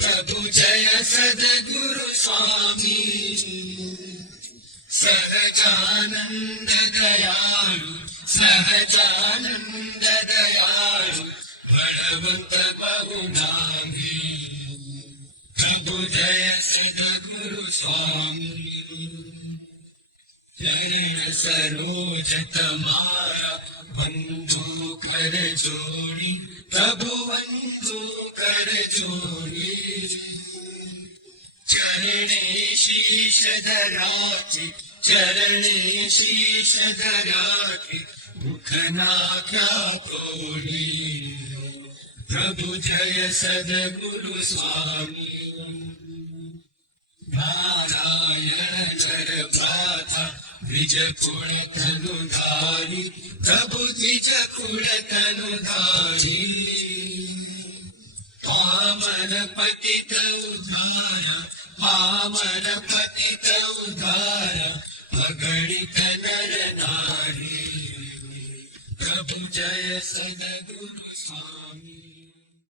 प्रभु जय सद्गुरु स्वामी सहजानंद दयालु सहजानंद दयालु बलवंत बहुनामी प्रभु जय सद्गुरु स्वामी चरण सरोज तमारा बंधु कर जोड़ी प्रभु बंधु कर जोड़ी चरणे शीश धराके चरणे शीश धराके मुखना क्या तोड़ी प्रभु जय सद्गुरु स्वामी नारायण भ्राता द्विज कुल तनुधारी प्रभु द्विज कुल तनुधारी पावन पतित उद्धारा पावन पतित उद्धारा अगणित नर नारी प्रभु जय सद्गुरु स्वामी।